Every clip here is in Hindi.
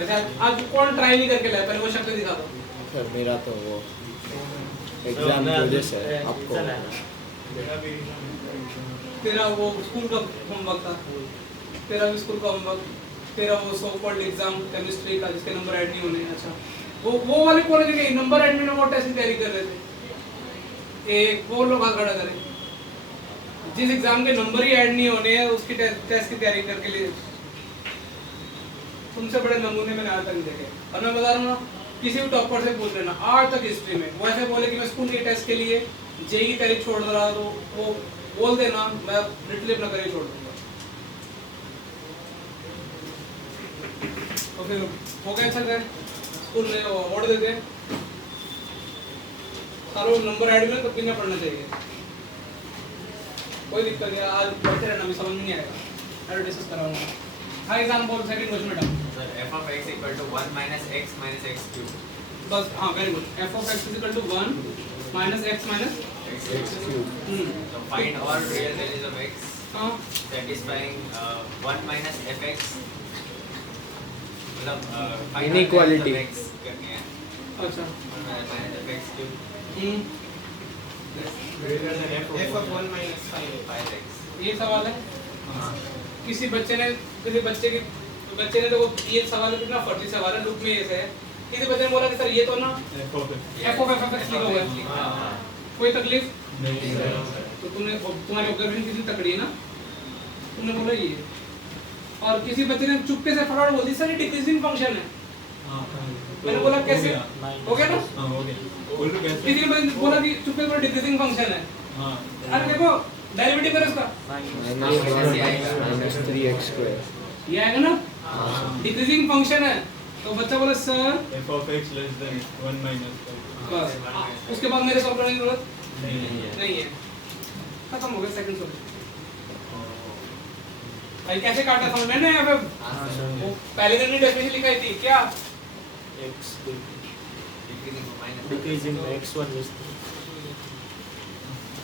अच्छा आज कौन ट्राई नहीं करके लाया, पहले वो शक्ल दिखा दो। सर मेरा तो वो एग्जाम की वजह से आपको तेरा वो स्कूल का होमवर्क था, तेरा भी स्कूल का होमवर्क, तेरा वो सो कॉल्ड एग्जाम केमिस्ट्री का जिसके नंबर ऐड नहीं होने। अच्छा वो वाले कॉलेज के नंबर ऐड नहीं, वो टेस्ट की तैयारी कर रहे थे। एक वो लोग हाथ खड़ा करें जिस एग्जाम के नंबर ही ऐड नहीं होने हैं उसकी टेस्ट की तैयारी करके लिए। तुमसे बड़े नमूने मैंने आज तक नहीं देखे। और मैं बता रहा हूँ ना, किसी भी टॉपर से पूछ लेना आज तक हिस्ट्री में वो ऐसे बोले कि मैं स्कूल के टेस्ट के लिए जेई की तैयारी छोड़ रहा, तो वो बोल देना मैं लिटरली अपना करियर छोड़ दूंगा। तो फिर हो गया अच्छा है स्कूल में अवार्ड देते हैं सालों नंबर ऐड में, तब भी नहीं पढ़ना चाहिए, कोई दिक्कत नहीं। आज पढ़ते रहना, भी समझ में नहीं आएगा, मैं डिस्कस कराऊंगा। हाँ एग्जाम्पल सेकंड क्वेश्चन बेटा sir f of x equal to 1 minus x minus x cube. बस हाँ very good. f of x is equal to 1 minus x minus x cube. So find all real values of x हाँ satisfying 1 minus fx. मतलब find all Inequality. values of x करनी है। अच्छा 1 minus fx cube greater than f of 1 minus 5x. ये सवाल है। हाँ किसी बच्चे ने देखो ये सवाल कितना फर्जी सवाल है, लूप में ये से है। किसी बच्चे ने बोला कि सर ये तो ना f of f लिखा हुआ है, कोई तकलीफ नहीं तो तुम्हारी ऑब्जर्वेशन कितनी तकड़ी है ना, तुमने बोला ये। और किसी बच्चे ने चुपके से फटाफट बोल दी सर ये डिक्रीजिंग फंक्शन है, मैंने बोला कैसे हो गया ना। हो गया किसी ने बोला कि चुपके से डिक्रीजिंग फंक्शन है, हां अरे देखो डेरिवेटिव करो इसका माइनस 3x²। ये आएगा ना, डिक्रीजिंग फंक्शन है। तो बच्चा बोला sir f of x less than 1 minus 5 बस उसके बाद मेरे सॉल्व करने की जरूरत नहीं है, खत्म हो गया सेकंड सॉल्यूशन। भाई कैसे काटा समझ में नहीं आया? वो पहले दिन में डेफिनेशन लिखाई थी क्या, x decreasing minus decreasing x1 is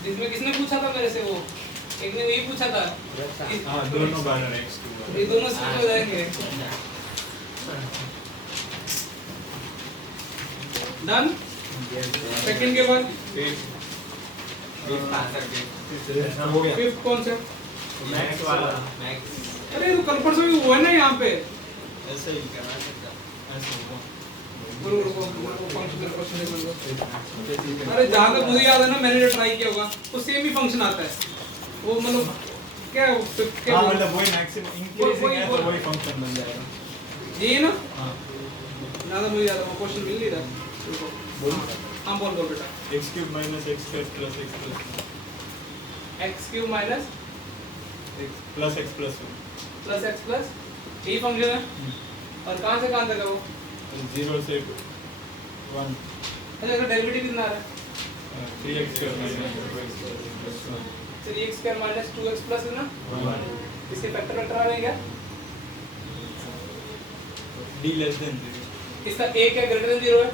जिसमें किसने पूछा था मेरे से, वो एक ने यही पूछा था। हां दोनों बार x ये दोनों स्विच हो जाएंगे। डन। सेकंड के बाद fifth answer fifth. हो गया फिफ्थ कौन सा? मैक्स वाला Max. अरे तो कल परसों भी हुआ है ना यहाँ पे। ऐसे ही करना है ऐसे होगा रुको फंक्शन क्वेश्चन देखो। अरे जहाँ तक मुझे याद है ना, मैंने जो ट्राई किया होगा वो सेम ही फंक्शन आता है। वो मतलब क्या हां मतलब वही मैक्सिमम इंक्रीजिंग है तो वही फंक्शन बन जाएगा ये ना हां ज्यादा मुझे याद है, वो क्वेश्चन मिल नहीं रहा। रुको बोल हाँ बोल बेटा। x³ minus x² plus x plus x³ minus x plus x plus 1 plus x plus यही फंक्शन है। और कहाँ से कहाँ तक है वो? 0 से 1 अच्छा इसका डेरिवेटिव कितना आ रहा है? 3x² minus 2x 3x² minus 2x plus है ना, 1 इसके फैक्टर आ रहे हैं क्या? d less than 0 इसका एक है ग्रेटर देन 0 है।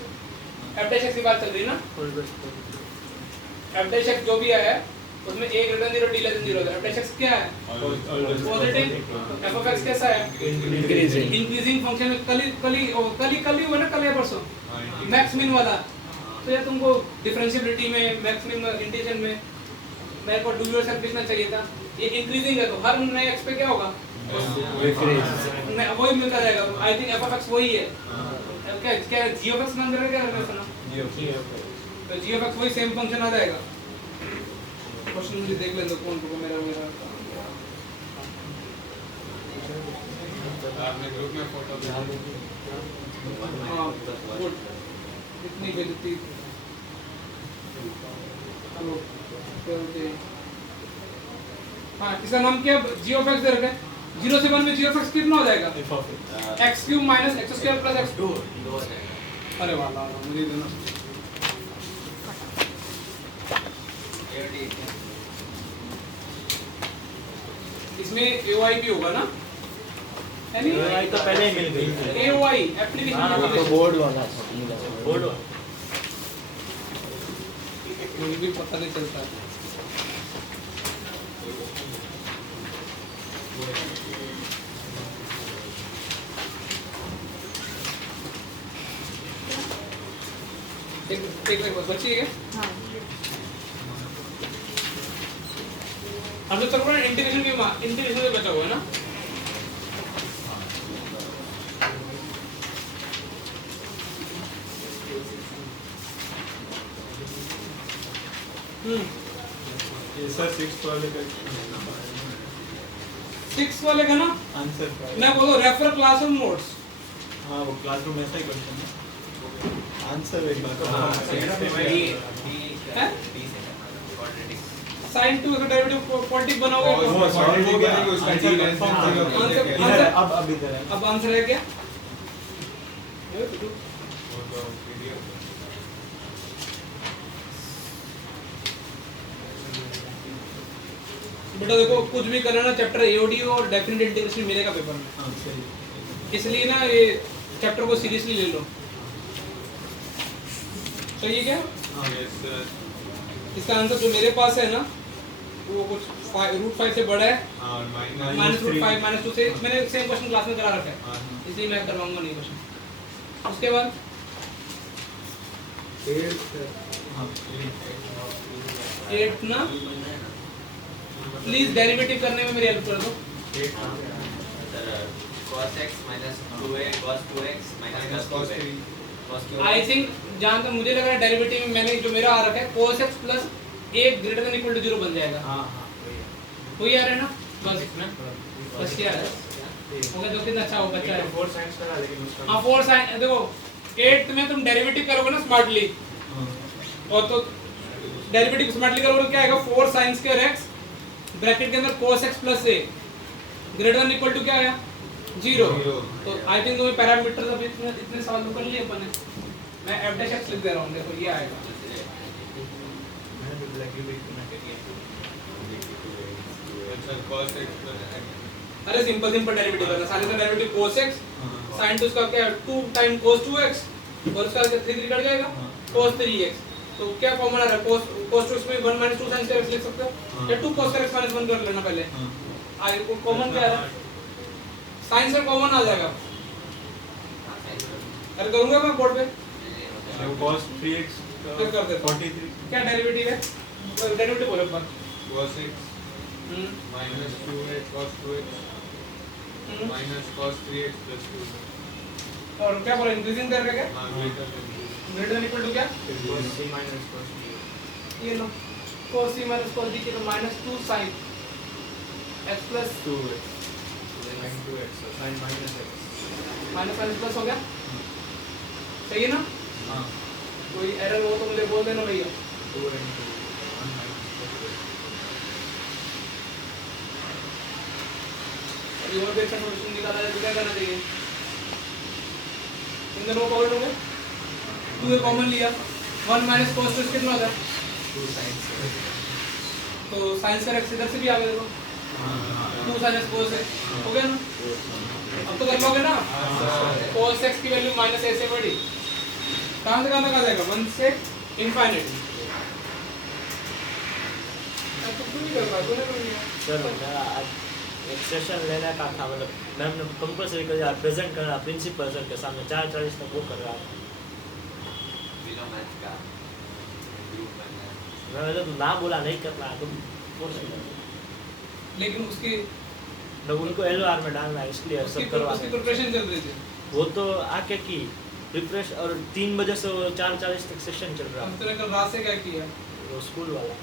f डैश x की बात चल रही है ना, f डैश x जो भी आया है उसमें a greater than 0 d less than 0 है। f डैश x क्या है? पॉजिटिव। f ऑफ x कैसा है? Increasing function. कल ही हुआ ना, कल या परसों मैक्स मिन वाला। तो यार तुमको डिफरेंशिएबिलिटी में मैक्स मिन इंटीग्रेशन में मेरे को डू योरसेल्फ लिखना चाहिए था। ये इंक्रीजिंग है तो हर नए x पे क्या होगा, वही मिलता रहेगा। I think f of x वही है। क्या g ऑफ x नाम क्या है सुना, तो g ऑफ x वही सेम फंक्शन आ जाएगा। क्वेश्चन मुझे देख ले दो कौन को मेरा आपने ग्रुप में फोटो हाँ गुड। इतनी बेइज्जती। हेलो ओके हाँ इसका नाम क्या है? g ऑफ x दे रखा है। 0 से 1 में g ऑफ x कितना हो जाएगा? f of x x³ minus x² plus x। 2 हो जाएगा। अरे वाह मुझे देना। इसमें AOI भी होगा ना, AOI तो पहले ही मिल गई। AOI एप्लीकेशन तो बोर्ड वाला बोर्ड मुझे भी पता नहीं चलता। एक बची है हाँ अब जो चल रहा है इंटीग्रेशन में बचा हुआ है ना ये सर 6 वाले का 6 वाले का ना आंसर का है। मैं बोलो रेफर क्लासरूम नोट्स हाँ वो क्लासरूम ऐसा ही क्वेश्चन है आंसर एक बार है sin 2 का डेरिवेटिव क्वांटिक बनाओगे वो सॉल्व हो गया उसका आंसर कंफर्म हो आंसर- गया आंसर- अब इधर है अब आंसर है क्या बेटा देखो कुछ भी करना ना चैप्टर एओडी और डेफिनेट इंटीग्रेशन मिलेगा पेपर में हाँ सही इसलिए ना ये चैप्टर को सीरियसली ले लो तो ये क्या हाँ यस सर इसका आंसर जो मेरे पास है ना वो कुछ √5 से बड़ा है और -√5 -2 से मैंने सेम क्वेश्चन क्लास में करा रखा है हाँ इसलिए मैं करवाऊंगा नहीं क्वेश्चन उसके बाद हाँ 8 ना प्लीज डेरिवेटिव करने में मेरी हेल्प कर दो cos x minus 2x cos 2x minus cos 3 cos cube I think जहां तक मुझे लग रहा है डेरिवेटिव में मैंने जो मेरा आ रखा है cos x plus a greater than equal to 0 बन जाएगा हाँ हाँ वही आ रहा है ना बस बस क्या है होगा तो कितना अच्छा हो बच्चा है 4 साइंस करा लेकिन उसका हां 4 साइन देखो 8 में तुम डेरिवेटिव करोगे ना स्मार्टली हाँ और तो डेरिवेटिव स्मार्टली करोगे तो क्या आएगा 4 sin स्क्वायर x ब्रैकेट के अंदर cos x plus a greater than equal to क्या आया 0 तो आई थिंक तुम्हें पैरामीटर्स अभी इतने सवाल तो कर लिए अपन ने मैं f डैश x लिख दे रहा हूं देखो ये आएगा सर cos x plus अरे सिंपल डेरिवेटिव करना सारे का डेरिवेटिव cos x हाँ sin 2 उसका क्या 2 टाइम cos 2x और उसका 3 कट जाएगा cos 3x तो क्या कॉमन आ रहा है cos 2 में 1 2 sin स्क्वायर x लिख सकते हो या 2 cos x 1 कर लेना पहले आगे को कॉमन क्या आ रहा है sin से कॉमन आ जाएगा अरे करूंगा मैं बोर्ड पे तो cos 3x फिर कर देता हूं। 43 क्या डेरिवेटिव है डेरिवेटिव बोलो एक बार cos x minus 2x cos 2x minus cos 3x plus 2 और क्या बोला इंक्रीजिंग करके क्या हाँ ग्रेटर देन इक्वल टू क्या cos c minus cos b ये लो cos c minus cos b के तो -2 sin x plus 2x sin 2x sin minus x minus sin plus हो गया सही है ना हाँ कोई एरर हो तो मुझे बोल देना भैया 2 into 1 minus अभी और भी अच्छा सॉल्यूशन निकाला जाए तो क्या करना चाहिए इन दोनों को कवर हो गए 2 कॉमन लिया 1 माइनस cos 2 कितना होता है 2 sin तो sin का x इधर से भी आ गया देखो 2 sin cos है हो गया ना अब तो कर लोगे ना cos x की वैल्यू माइनस a से बड़ी कहां से कहां तक आ जाएगा 1 से इंफिनिटी अब तो कुछ नहीं कर पाया तूने कर लिया सर मेरा आज एक सेशन लेने का था मतलब मैम ने कंपलसरी कर दिया प्रेजेंट करना प्रिंसिपल सर के सामने 4:40 तक वो कर रहा था बिना मैथ का ग्रुप बनना है मैंने तो ना बोला नहीं करना है तुम बोल सकते लेकिन उसकी हो उनको एलओआर में डालना है इसलिए सब करवा उसकी प्रिपरेशन चल रही थी वो तो आके की प्रिपरेशन और 3 बजे से 4:40 तक सेशन चल रहा अब है तूने कल रात से क्या किया वो स्कूल वाला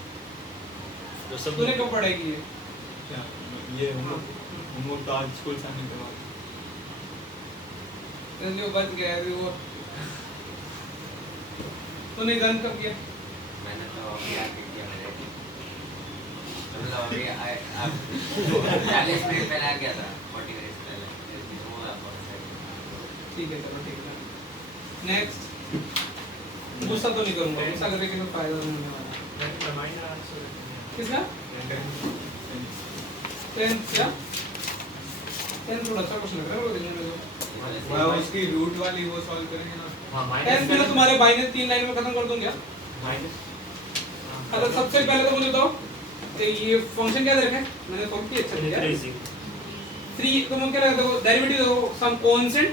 जो सब तूने कब पढ़ाई की है क्या ये हम लोग तो आज स्कूल से आने के बाद इसलिए वो बच गया है वो तूने एग्जाम कब किया मैंने तो अभी आके किया मेरे मतलब अभी आप 40 मिनट पहले आ गया था 40 मिनट पहले वो आपको ठीक है चलो ठीक है नेक्स्ट गुस्सा तो नहीं करूंगा गुस्सा करने के कोई फायदा नहीं होने वाला किसका 10th क्या 10th थोड़ा अच्छा क्वेश्चन लग रहा है वो देखने में तो मैं उसकी रूट वाली वो सॉल्व करेंगे ना हां 10th में तुम्हारे भाई ने 3 लाइन में खत्म कर दूं क्या अगर सबसे पहले तो मुझे बताओ तो ये फंक्शन क्या दे रखा है मैंने सॉल्व किया अच्छा किया 3 तुम क्या लगा देखो डेरिवेटिव देखो some constant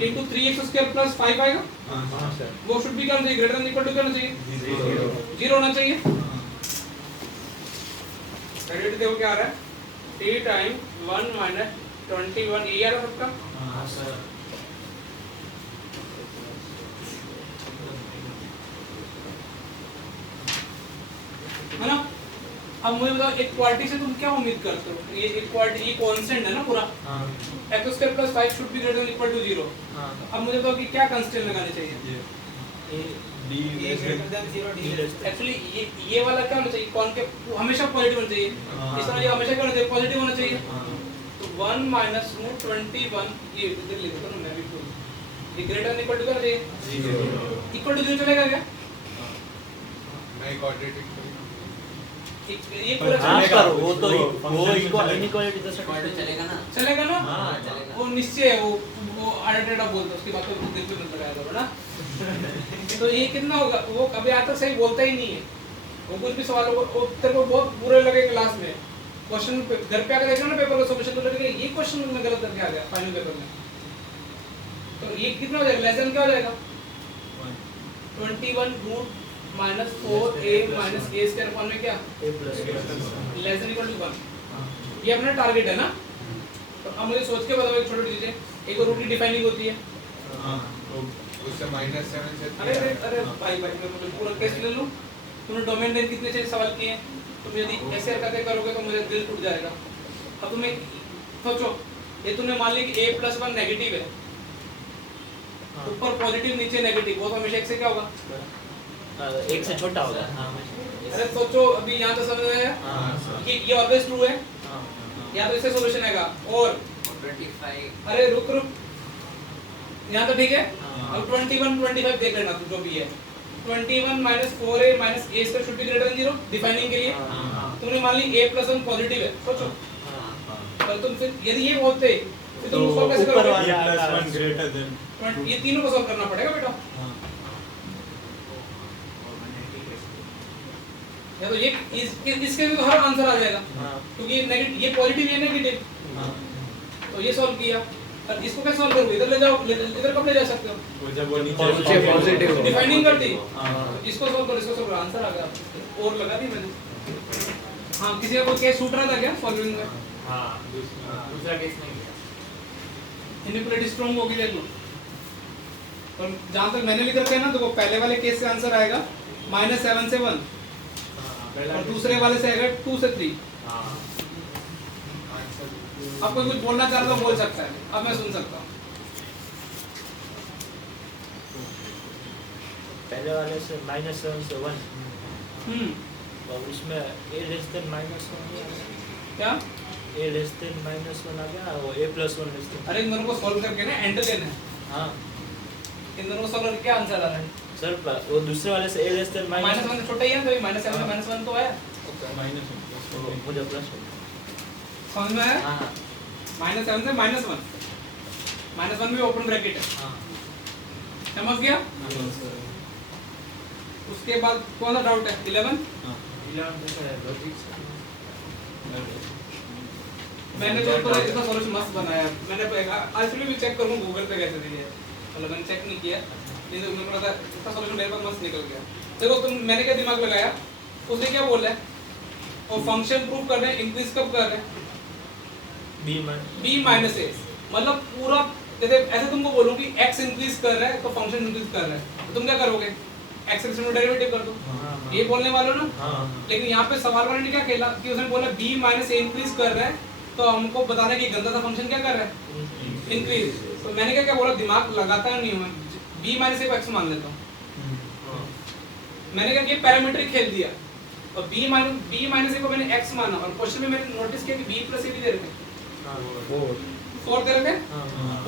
into 3x square plus 5 आएगा, हाँ सर वो शुड बी क्या होना चाहिए, ग्रेटर देन इक्वल टू क्या होना चाहिए, 0 होना चाहिए। डेरिवेटिव देखो क्या आ रहा है, t टाइम 1 minus 21 ये आ रहा है सबका, हाँ सर है ना। अब मुझे बताओ इक्वालिटी से तुम क्या उम्मीद करते हो, ये इक्वालिटी ये कांस्टेंट है ना पूरा, हाँ x square plus 5 should be greater than equal to 0। हाँ अब मुझे बताओ कि क्या कंस्ट्रेंट लगाने चाहिए, एक्चुअली ये वाला क्या होना चाहिए, कौन के हमेशा पॉजिटिव होना चाहिए, इस तरह ये हमेशा क्या होना चाहिए, पॉजिटिव होना चाहिए। तो 1 minus रूट 21 ये इधर लिख दो ना, मैं भी भूल, ये ग्रेटर देन इक्वल टू क्या होना चाहिए, इक्वल टू 0 चलेगा क्या, ये पूरा हाँ चलेगा, पर वो तो वो Function इनइक्वालिटी तो इक्वल चलेगा ना। चलेगा ना, हाँ, चलेगा। वो निश्चय है, वो आइडेंटिटी बोलता है, उसकी बात को दिल पे मत लगाया करो ना। तो ये कितना होगा, वो कभी आज तक सही बोलता ही नहीं है, वो कुछ भी सवालों को तेरे को बहुत बुरे लगे क्लास में, क्वेश्चन घर पे आकर देखना ना पेपर का सॉल्यूशन, तो लगेगा ये क्वेश्चन में गलत करके आ गया फाइनल पेपर में। तो ये कितना हो जाएगा, लेसन क्या हो जाएगा, 21 root minus 4a minus a square upon में क्या a plus less than equal to 1, ये अपना टारगेट है ना। तो अब मुझे सोच के बताओ एक छोटी चीज है, एक रूट की डिफाइनिंग होती है, उससे -7 से अरे अरे अरे भाई मैं पूरा केस ले लूं, तुमने डोमेन नेम कितने चाहिए सवाल किए, तुम यदि ऐसे हरकतें करोगे तो मेरा दिल टूट जाएगा। अब तुम्हें सोचो, ये तुमने मान लिया कि a + 1 नेगेटिव है, ऊपर पॉजिटिव नीचे नेगेटिव, वो तो हमेशा एक से क्या होगा, एक से छोटा होगा। अरे सोचो अभी यहाँ तो समझ आया कि ये ऑलवेज ट्रू है, या तो इससे सॉल्यूशन आएगा, और 25 अरे रुक रुक यहाँ तो ठीक है। अब 21 25 देख लेना तू जो भी है, 21 minus 4a minus a square should be greater than 0 defining के लिए। तुमने मान ली a + 1 पॉजिटिव है, सोचो पर तुम फिर यदि ये बोलते फिर तुम उसको कैसे ऊपर करोगे, वाला +1 ग्रेटर देन ये तीनों को सॉल्व करना पड़ेगा बेटा, या तो ये इसके भी तो हर आंसर आ जाएगा, क्योंकि नेगेटिव ये पॉजिटिव ये नेगेटिव, तो ये सॉल्व किया। और इसको कैसे सॉल्व करोगे, इधर ले जाओ, इधर कब ले जा सकते हो, वो जब वो नीचे पॉजिटिव डिफाइनिंग कर दी, हाँ। इसको सॉल्व करो, इसको सॉल्व करो, आंसर आ गया, और लगा दी मैंने। हाँ किसी का कोई केस छूट रहा था क्या सॉल्विंग में, हाँ दूसरा केस नहीं किया। इनइक्वालिटी स्ट्रांग होगी देख लो। और जहाँ तक मैंने लिख रखा है ना, तो वो पहले वाले केस से आंसर आएगा -7 से 1, और दूसरे वाले से आएगा 2 से 3। अब कोई कुछ बोलना चाह रहा तो बोल सकता है, अब मैं सुन सकता हूँ। पहले वाले से -7 से 1, और उसमें a less than -1 क्या, a less than -1 आ गया, वो a + 1 less than। अरे इन दोनों को सॉल्व करके ना एंड देना है, हाँ इन दोनों को सॉल्व करके क्या आंसर आ रहा है, सर वो दूसरे वाले से a less than -1 से छोटा ही है, तो -7 से -1 तो है, मुझे प्लस समझ में आया, हाँ -7 से -1, -1 में ओपन ब्रैकेट है, हाँ समझ गया। उसके बाद कौन सा डाउट है, 11 मैंने तो पूरा इसका सॉल्यूशन मस्त बनाया है। मैंने एक्चुअली भी चेक करूँ गूगल पे कैसे दिया है, मतलब मैंने चेक नहीं किया, लेकिन मुझे पता है इसका सॉल्यूशन मेरे पास मस्त निकल गया। देखो तुम मैंने क्या दिमाग लगाया, उसने क्या बोला है, और फंक्शन प्रूव कर रहे हैं, इंक्रीज कब कर रहे हैं, b माइनस a, मतलब पूरा जैसे ऐसे तुमको बोलूं कि x इंक्रीज कर रहा है तो फंक्शन इंक्रीज कर रहा है, तो तुम क्या करोगे, x का डेरिवेटिव कर दो, ये बोलने वाले हो ना। लेकिन यहाँ पे सवाल वाले ने क्या कहला कि उसने बोला b माइनस a इंक्रीज कर रहा है, तो हमको बताना कि गंदा सा फंक्शन क्या कर रहा है, इंक्रीज। तो मैंने क्या बोला, दिमाग लगाता नहीं हूं मैं, b माइनस a को x मान लेता हूं। मैंने क्या किया, पैरामीट्रिक खेल दिया, और b माइनस a को मैंने x माना, और क्वेश्चन में मैंने नोटिस किया कि b प्लस a भी दे रखे, 4 दे रखे,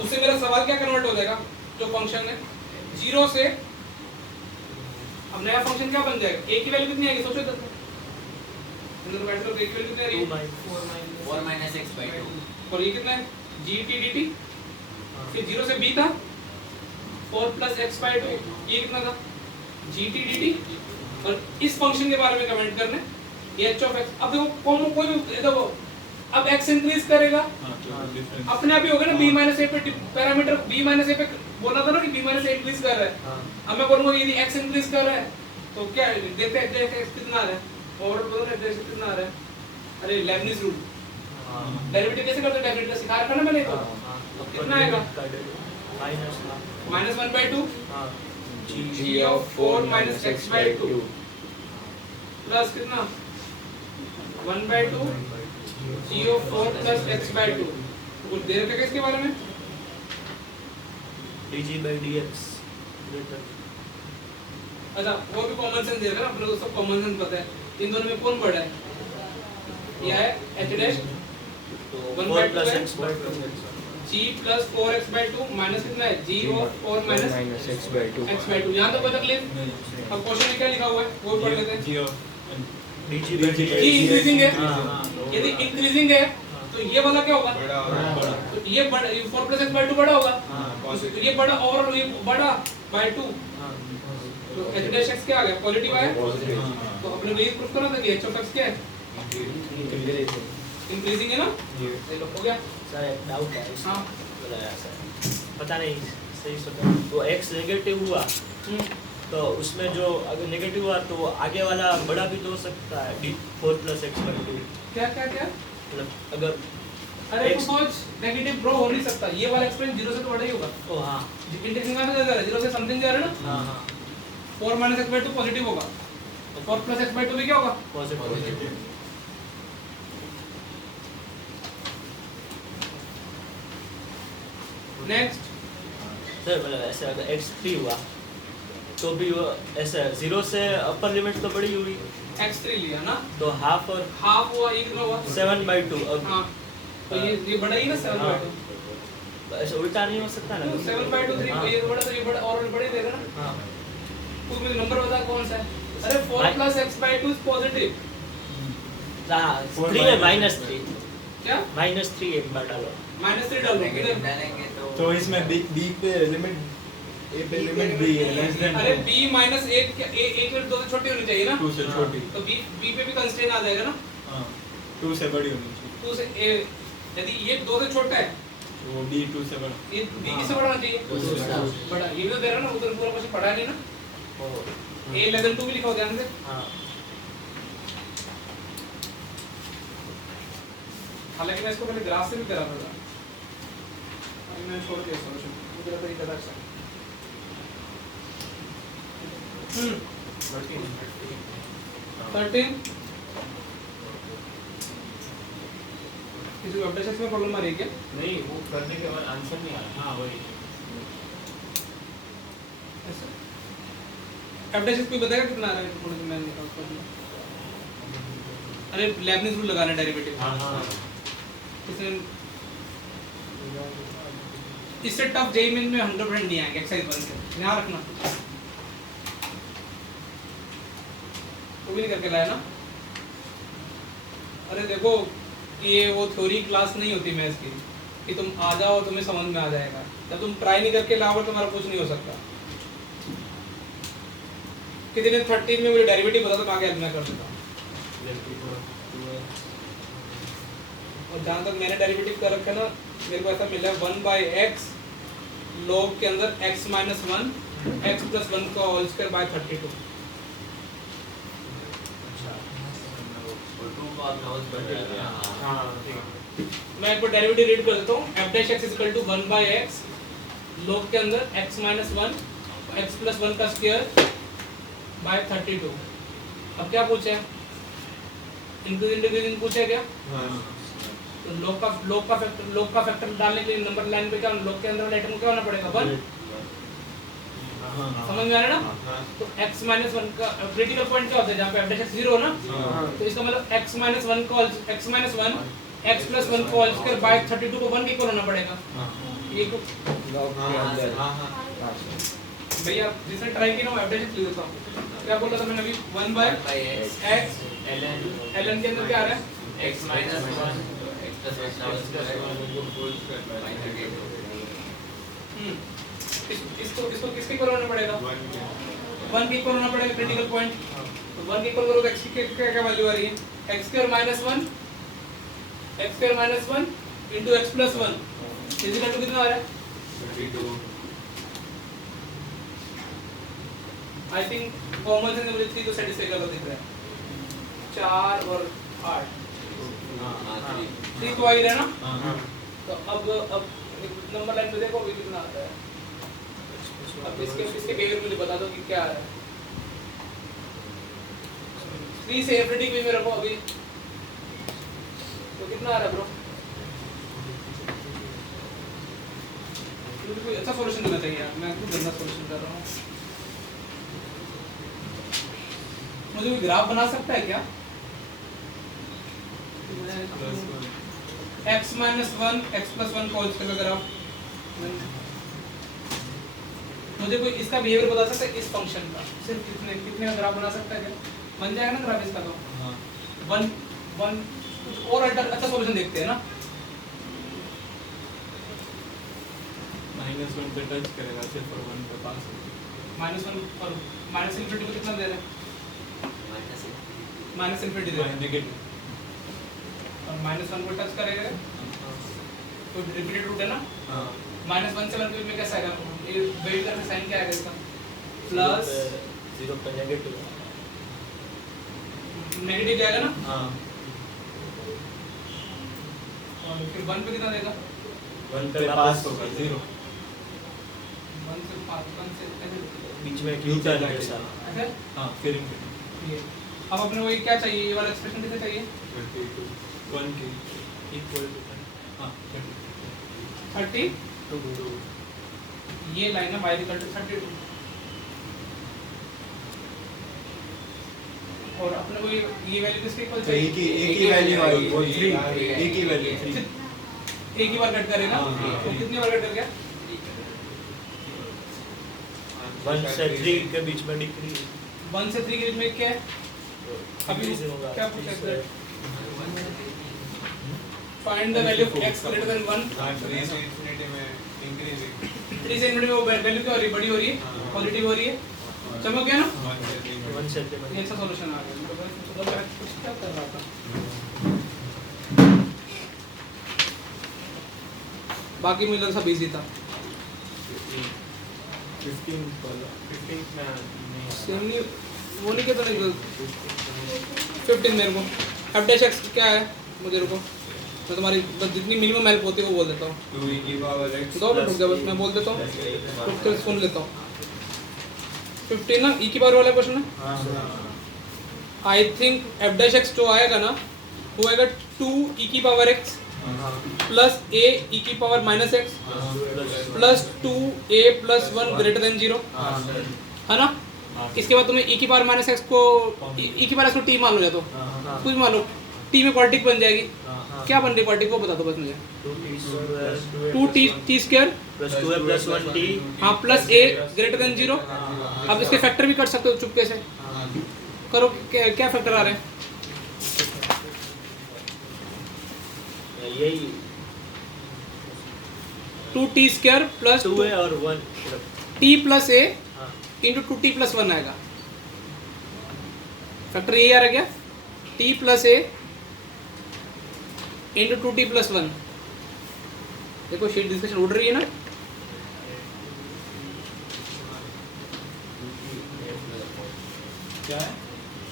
उससे मेरा सवाल क्या कन्वर्ट हो जाएगा, जो फंक्शन है 0 से, अब नया फंक्शन क्या बन जाएगा, a की वैल्यू कितनी आएगी, सोचो इधर इधर बैठ कर, a की वैल्यू कितनी आ रही है, 4 - x/2, और ये कितना है, gt dt, फिर 0 से b था 4 + x/2, ये कितना था, gt dt, और इस फंक्शन के बारे में कमेंट करना है, ये h of x। अब देखो कोई भी देखो अब x इंक्रीज करेगा अपने आप ही होगा ना, b माइनस ए पे पैरामीटर b माइनस ए पे बोला था ना कि b माइनस ए इंक्रीज कर रहा है। अब मैं बोलूंगा यदि x इंक्रीज कर रहा है तो क्या देखते हैं x कितना आ रहा है, ओवरऑल बोलो ना x कितना आ रहा है। अरे लेबनिज रूल डेरिवेटिव कैसे करते हैं, डेरिवेटिव का सिखा रखा ना मैंने, तो कितना आएगा minus 1/2 g of 4 minus x/2 plus कितना 1/2 g ऑफ 4 प्लस x/2। कुछ दे रखा है इसके बारे में, dg/dx। अच्छा वो भी कॉमन सेंस दे रखा है, अपने को सब कॉमन सेंस पता है। इन दोनों में कौन बड़ा है, यह है h डैश तो 1/2 4 है, x/2 g plus 4x/2 minus कितना है g ऑफ 4 माइनस x/2। यहां तक कोई तकलीफ? अब क्वेश्चन में क्या लिखा हुआ है वो पढ़ लेते हैं। dg/dx g इंक्रीजिंग है, हाँ। यदि इंक्रीजिंग है तो ये वाला क्या होगा, बड़ा होगा। तो ये बड़ा 4 प्लस x/2 बड़ा होगा, तो ये बड़ा और ये बड़ा बाय 2, तो h डैश x क्या आ गया, पॉजिटिव आया। तो अपने को ये प्रूफ करना था कि h ऑफ x क्या है, इंक्रीजिंग है ना, ये लो हो गया। सर एक डाउट है हाँ बताया सर, पता नहीं सही सोचा तो x नेगेटिव हुआ तो उसमें जो अगर नेगेटिव हुआ तो आगे वाला बड़ा भी तो हो सकता है d4 प्लस x/2। क्या क्या क्या, मतलब अगर अरे X- तो सोच नेगेटिव ब्रो हो नहीं सकता, ये वाला एक्सप्रेशन 0 से तो बड़ा ही होगा। ओ हाँ इंटीग्रेशन कहां से जा रहा है, 0 से समथिंग जा रहा है ना। हाँ हाँ 4 माइनस x/2 पॉजिटिव होगा, तो 4 प्लस x/2 भी क्या होगा, पॉजिटिव। नेक्स्ट सर मतलब ऐसे अगर x3 हुआ तो भी वो ऐसे 0 से अपर लिमिट तो बड़ी हुई x3 लिया ना, तो हाफ और हाफ हुआ, ये कितना हुआ 7/2 अब हाँ, तो ये बड़ा ही ना 7/2, ऐसे उल्टा नहीं हो सकता ना 7/2 3, हाँ। ये बड़ा तो ये बड़ा और बड़े देगा ना। हाँ तू मुझे नंबर बता कौन सा है, अरे 4 प्लस x/2 इज पॉजिटिव, हाँ 3 है -3 क्या -3 एक बार डालो -3 डालो नेगेटिव किधर, डालेंगे तो इसमें b पे लिमिट a पे लिमिट b है लेस देन अरे b माइनस 1 क्या 1 और 2 से छोटी होनी चाहिए ना, 2 से छोटी। तो b पे भी कंस्ट्रेंट आ जाएगा ना, हाँ 2 से बड़ी होनी चाहिए, 2 से a, यदि ये 2 से छोटा है तो वो b 2 से बड़ा। ये b किससे बड़ा होना चाहिए, बड़ा, ये भी तो दे रहा है ना, उधर पूरा कुछ पढ़ा नहीं ना, a लेस देन 2 भी लिखा हो ध्यान से। हाँ हालांकि मैं इसको पहले ग्राफ से भी करा था, अभी मैं छोड़ दिया सॉल्यूशन, मुझे तरीका था अच्छा। 13 किसी को अपडेशन में प्रॉब्लम आ रही है क्या, नहीं वो करने के बाद आंसर नहीं आया। हाँ वही अपडेशन कोई बताएगा कितना आ रहा है, थोड़ा सा मैं निकाल कर दूं। अरे लेबनिज रूल लगाना है डेरिवेटिव, हाँ हाँ इसमें इससे टफ जेई में 100% नहीं आएंगे एक्सरसाइज 1 से, ध्यान रखना। तो भी नहीं करके लाया ना, अरे देखो ये वो थ्योरी क्लास नहीं होती मैथ्स की कि तुम आ जाओ तुम्हें समझ में आ जाएगा, जब तुम ट्राई नहीं करके लाओगे तुम्हारा कुछ नहीं हो सकता। किसी ने 13 में मुझे डेरिवेटिव बता तो आगे हेल्प मैं कर देता। और जहाँ तक मैंने डेरिवेटिव कर रखा है ना, मेरे को ऐसा मिला है 1/x log के अंदर x minus 1 x plus 1 का होल स्क्वायर बाय 32। और 2 का होल स्क्वायर। हाँ ठीक है। मैं एक बार डेरिवेटिव रीड कर देता हूँ, f dash x equal to 1/x log के अंदर x minus 1 x plus 1 का स्क्वायर बाय 32। अब क्या पूछा है, इंक्रीजिंग पूछा है क्या, तो log का फैक्टर डालने के लिए नंबर लाइन पे क्या log के अंदर वाले आइटम को क्या होना पड़ेगा 1, समझ में आ रहा है ना। तो x minus 1 का क्रिटिकल पॉइंट क्या होता है जहाँ पे f dash x 0 हो ना, तो इसका मतलब x minus 1 का x minus 1 x plus 1 का होल स्क्वायर बाय 32 को 1 के इक्वल होना पड़ेगा। ये को भैया जिसने ट्राई किया ना f dash x लिख देता हूँ। क्या बोल रहा था मैंने अभी 1/x ln के अंदर क्या आ रहा है x minus 1 x plus 1 का होल स्क्वायर बाय 32। इसको किसके इक्वल होना पड़ेगा 1 के इक्वल होना पड़ेगा क्रिटिकल पॉइंट। तो 1 के इक्वल करो तो x की क्या वैल्यू आ रही है x² -1 x square minus 1 into x plus 1 equal to कितना आ रहा है? 32 आई थिंक कॉमन सेंस मुझे 3 तो सेटिस्फाई करता दिख रहा है 4 और 8 3 तो आ ही रहा है ना? तो अब नंबर लाइन पे देखो अभी कितना आता है। अब इसके बिहेवियर मुझे बता दो कि क्या आ रहा है। 3 से एवरीथिंग भी में रखो अभी तो कितना आ रहा है ब्रो? मुझे कोई अच्छा सॉल्यूशन देना चाहिए यार, मैं खुद गंदा सॉल्यूशन कर रहा हूँ। मुझे कोई ग्राफ बना सकता है क्या? x minus 1 x plus 1 का होल स्क्वायर का ग्राफ मुझे कोई इसका बिहेवियर बता सकता है इस फंक्शन का? सिर्फ कितने का ग्राफ बना सकता है क्या? बन जाएगा ना ग्राफ इसका? तो 1 कुछ और अच्छा सॉल्यूशन देखते हैं ना। -1 पे टच करेगा सिर्फ और 1 पे पास -1 और माइनस इनफिनिटी को कितना दे रहे हैं? माइनस इनफिनिटी दे रहे हैं नेगेटिव और -1 को टच करेगा तो रिपीटेड रूट है ना। हां -1 से 1 के बीच में कैसा आएगा? ये वेट करके साइन क्या आएगा इसका? प्लस 0 पे नेगेटिव नेगेटिव जाएगा ना। हां और फिर 1 पे कितना देगा? 1 पे पास होगा 0 1 से 5 1 से ऐसे बीच में क्यू का जैसा ऐसे हां फिर इनफिनिटी ये अब अपने को ये क्या चाहिए? ये वाला एक्सप्रेशन कितना चाहिए? 1 के इक्वल हां 30 टू ये लाइन है y इक्वल टू 32 और अपने को ये वैल्यू किसके इक्वल तो चाहिए? एक ही वैल्यू आई वो 3 एक ही वैल्यू 3 एक ही बार कट करेगा हाँ, हाँ। तो कितनी बार कट कर गया? 1 से 3 के बीच में डिक्रीज 1 से 3 के बीच में क्या है? अभी Increasing होगा। क्या पूछा है? Find the value of x greater then 1 3 से infinity में increasing 3 से इनफिनिटी में वो वैल्यू क्या हो रही है? बड़ी हो रही है, पॉजिटिव हो रही है। चमक गया ना? 1 से ये अच्छा सॉल्यूशन आ गया। तो मैं सुधर कर कुछ क्या कर रहा था? बाकी मुझे लगा सब इजी था। 15 वाला 15 में नहीं सेम नहीं वो नहीं कहता नहीं 15 मेरे को f डैश x क्या है? मुझे रुको मैं तुम्हारी बस जितनी मिनिमम हेल्प होती है वो बोल देता हूँ। 2 e की power x 2 मिनट रुक जा बस मैं बोल देता हूँ तो सुन लेता हूँ। 15 ना e की पावर वाला क्वेश्चन है। I think f dash x जो आएगा ना वो आएगा 2 e की power x plus a e की power minus x plus 2a plus 1 greater than 0 है ना। इसके बाद तुम्हें e की पावर माइनस x को e की पावर x को t मान लो या तो कुछ मान लो t में क्वाड्रेटिक बन जाएगी। क्या बन रही क्वाड्रेटिक वो बता दो बस मुझे। 2t square plus 2a plus 1t हाँ प्लस a ग्रेटर देन 0। अब इसके फैक्टर भी कर सकते हो चुपके से करो। क्या फैक्टर आ रहे हैं? यही 2t स्क्वायर प्लस 2a और 1 t प्लस a हाँ इंटू 2t प्लस 1 आएगा। फैक्टर यही आ रहा है क्या? t plus a into 2t plus 1। देखो शीट डिस्कशन उड़ रही है ना। क्या है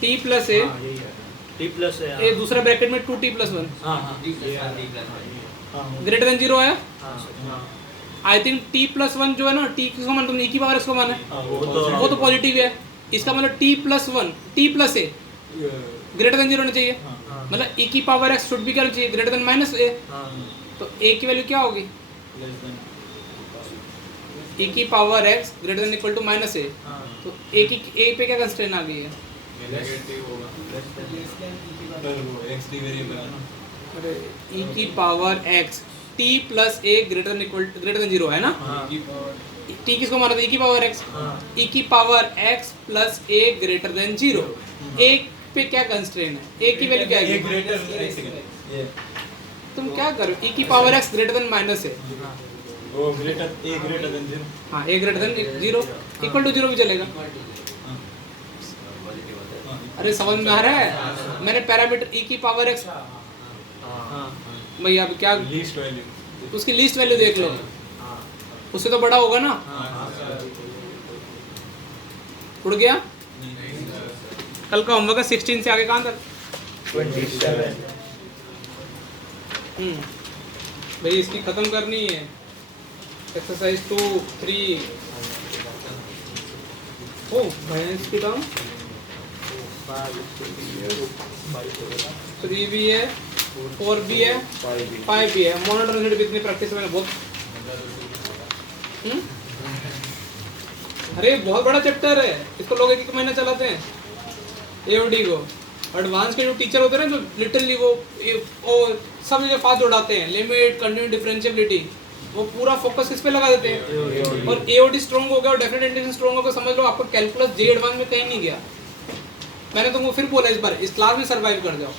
t प्लस a हाँ, यही है t प्लस है ये दूसरा ब्रैकेट में 2t प्लस 1 हाँ हाँ हां ग्रेटर देन 0 आया। हाँ आई थिंक t प्लस 1 जो है ना t किसको मान तुमने e की पावर x को माना है वो तो पॉजिटिव है। इसका मतलब t plus 1 t plus a greater than 0 होना चाहिए। मतलब e की पावर x शुड भी क्या होना चाहिए? Greater than minus a। हाँ तो a की वैल्यू क्या होगी? लेस देन e की power x greater than equal to minus a। हाँ तो a पे क्या कंस्ट्रेंट आ गई है? नेगेटिव होगा पर वो x डी वेरिएबल है ना अरे e की power x t plus a greater than 0 है ना। हाँ t किसको माना था? e की पावर x हाँ e की power x plus a greater than 0। a पे क्या कंस्ट्रेंट है? a की वैल्यू क्या है? ये ग्रेटर ये तुम क्या करो? e की power x greater than minus है। वो ग्रेटर a ग्रेटर देन 0 हाँ a greater than 0 equal to 0 भी चलेगा। अरे समझ में आ रहा है? मैंने पैरामीटर e की पावर x हाँ भैया अब क्या लीस्ट वैल्यू। उसकी लीस्ट वैल्यू देख लो, हाँ उससे तो बड़ा होगा ना। उड़ गया। कल का होमवर्क है 16 से आगे कहाँ तक? 27 भाई इसकी खत्म करनी है। एक्सरसाइज 2, 3 ओ भाई इसकी काम 3 भी है, 4 भी है, 5 भी है। मोनोटोनिसिटी भी इतनी प्रैक्टिस मैंने बहुत अरे बहुत बड़ा चैप्टर है, इसको लोग 1-1 महीना चलाते हैं एओडी को। एडवांस के जो टीचर होते हैं ना, जो लिटरली वो सब जगह फास्ट उड़ाते हैं, लिमिट, कंटिन्यू, डिफरेंशिएबिलिटी, वो पूरा फोकस किस पे लगा देते हैं। और एओडी स्ट्रॉन्ग हो गया और डेफिनेट इंटीग्रेशन स्ट्रॉन्ग हो गया, समझ लो आपका कैलकुलस जे एडवांस में कहीं नहीं गया। मैंने तुमको फिर बोला इस बार, इस क्लास में सर्वाइव कर जाओ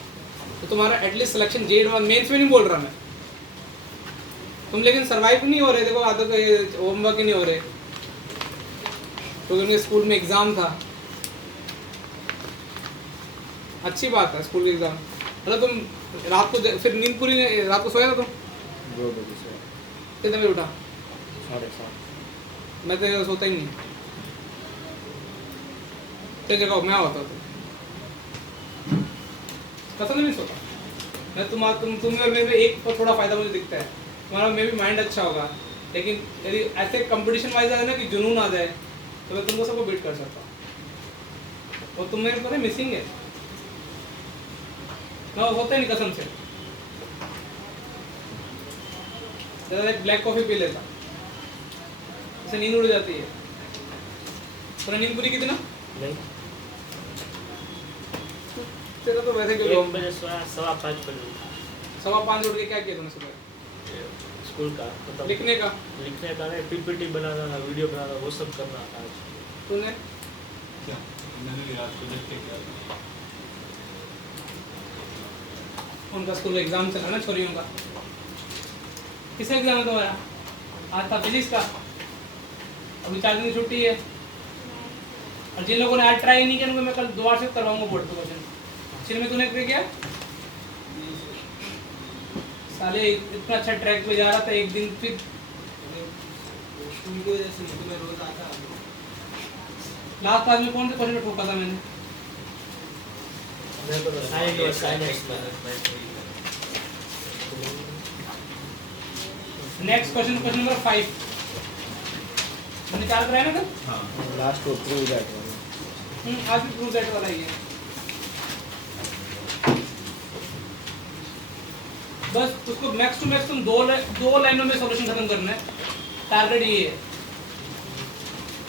तो तुम्हारा एटलीस्ट सिलेक्शन जे एडवांस, मेंस में नहीं बोल रहा मैं तुम, लेकिन सर्वाइव नहीं हो रहे। देखो आदत होमवर्क ही नहीं हो रहे क्योंकि उनके स्कूल में एग्जाम था। अच्छी बात है स्कूल के एग्जाम, मतलब तुम रात को फिर नींद पूरी रात को सोया था तुम? 2 बजे से कितने बजे उठा? 7:30। मैं तो सोता ही नहीं, तेरी जगह मैं होता तो कसम नहीं सोता मैं। तुम और मेरे में एक पर थोड़ा फायदा मुझे दिखता है, तुम्हारा मे भी माइंड अच्छा होगा, लेकिन यदि ऐसे कंपटीशन वाइज आ जाए ना कि जुनून आ जाए तो मैं तुमको सबको बीट कर सकता हूँ। और तुम मेरे को मिसिंग है, मैं होता ही नहीं कसम से। ज़्यादा एक ब्लैक कॉफ़ी पी लेता, इससे नींद उड़ जाती है। पूरा नींद पूरी कितना? नहीं, तेरा तो वैसे क्यों 1 बजे सोया, 5:15 बजे 5:15 उठ के क्या किया तुमने सुबह? स्कूल का मतलब लिखने का नहीं, पीपीटी बनाना था, वीडियो बनाना, वो सब करना था आज। तूने? क्या मैंने भी रात को देख के किया था। उनका स्कूल एग्जाम चल रहा है ना छोरियों का। किस एग्जाम है तुम्हारा? आज था फिजिक्स का, अभी 4 दिन की छुट्टी है। और जिन लोगों ने आज ट्राई नहीं किया उनको मैं कल दोबारा से करवाऊंगा बोर्ड पे क्वेश्चन। चिन्ह में तूने क्या? साले इतना अच्छा ट्रैक पे जा रहा था, एक दिन फिर उनकी वजह से मैं रोज आता। लास्ट क्लास में कौन से क्वेश्चन ठोका था मैंने? मेरे को तो साइंस और साइंस नेक्स्ट क्वेश्चन नंबर 5 मैंने 4 कराया ना कल? हाँ लास्ट को प्रूव दैट वाला। आज भी प्रूव दैट वाला ही है। बस उसको मैक्स टू मैक्स तुम दो लाइनों में सॉल्यूशन खत्म करना है। टारगेट ये है,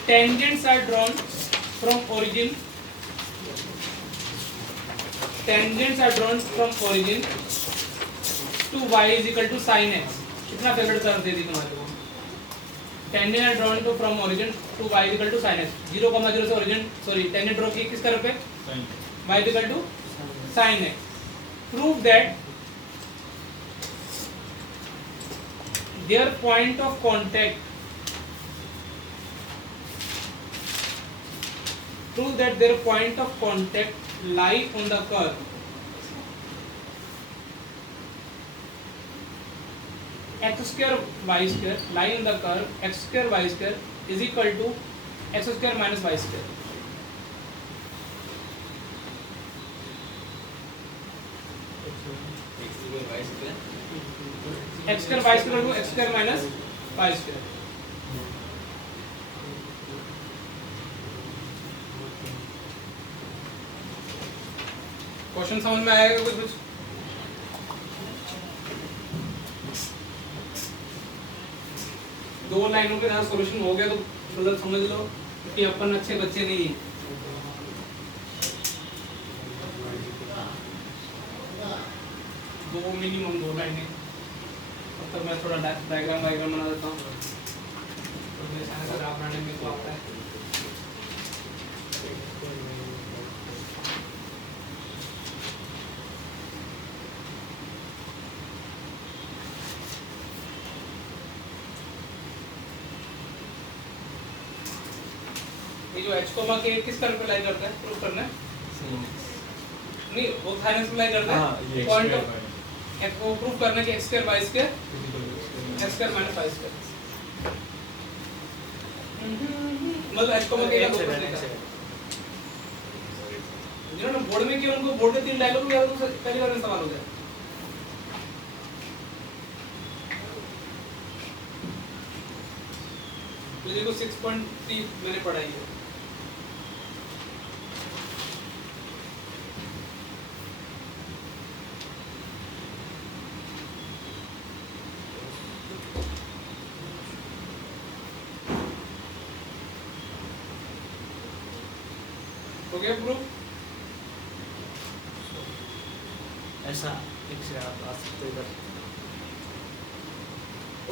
tangents are drawn from origin, tangents are drawn from origin to y is equal to sin x। कितना फेवरेट कर्व दे दी तुम्हारे को। Tangent are drawn to from origin to y is equal to sin x। 0,0 से ओरिजिन टेंजेंट ड्रॉ की किस कर्व पे? y is equal to sin x। Prove that their point of contact, prove that their point of contact lie on the curve x square y square, lie on the curve x square y square is equal to x square minus y square। x square y square to x square minus y square। Question समझ में आएगा कुछ? दो लाइनों के साथ सॉल्यूशन हो गया तो मतलब समझ लो कि अपन अच्छे बच्चे नहीं हैं। मिनिमम 2 लाइनें, तो मैं थोड़ा डायग्राम बना देता हूँ। तो मेरे साथ ग्राफ बनाने में को आता है। ये जो h कोमा के किस कर्व पे लाई करता है? प्रूव करना है? नहीं वो साइनस पे लाई करता है। पॉइंट ऑफ को प्रूफ करना कि x square y square x square minus y square मतलब h को मैं एक सेकंड जिन्होंने बोर्ड में किया उनको बोर्ड के 3 डायलॉग याद हो, पहली बार में सवाल हो जाए। तो देखो 6.3 मैंने पढ़ाई है। हो गया प्रूफ? ऐसा एक से आप आ सकते इधर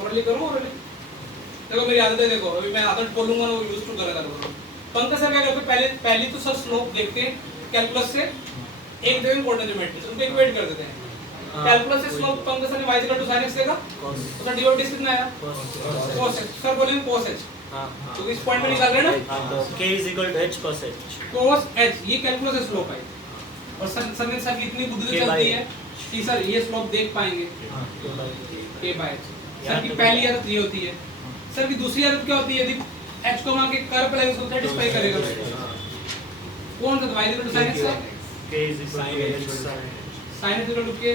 ओरली करूं ओरली? देखो मेरी आदत है, देखो अभी मैं आदत बोलूंगा ना वो यूज टू करा करूंगा। पंकज सर क्या करते हैं, पहली तो सर स्लोप देखते हैं कैलकुलस से, एक देखेंगे कोऑर्डिनेट उनको इक्वेट कर देते हैं। कैलकुलस से स्लोप पंकज सर ने y = sin x देगा, उसका डिवाइड कितना आया cos x। सर बोलेंगे cos h, हां तो इस पॉइंट में निकाल रहे हैं ना, तो k = h cos h cos h, ये कैलकुलस से स्लोप है। और सर ने सर कितनी बुद्धि से चलती है कि सर ये स्लोप देख पाएंगे k/h। सर की पहली आदत ये होती है। सर की दूसरी आदत क्या होती है, यदि h को मान के कर्व पे लगेगा उसको सेटिस्फाई करेगा कौन सा, y = sin x का k = sin h के।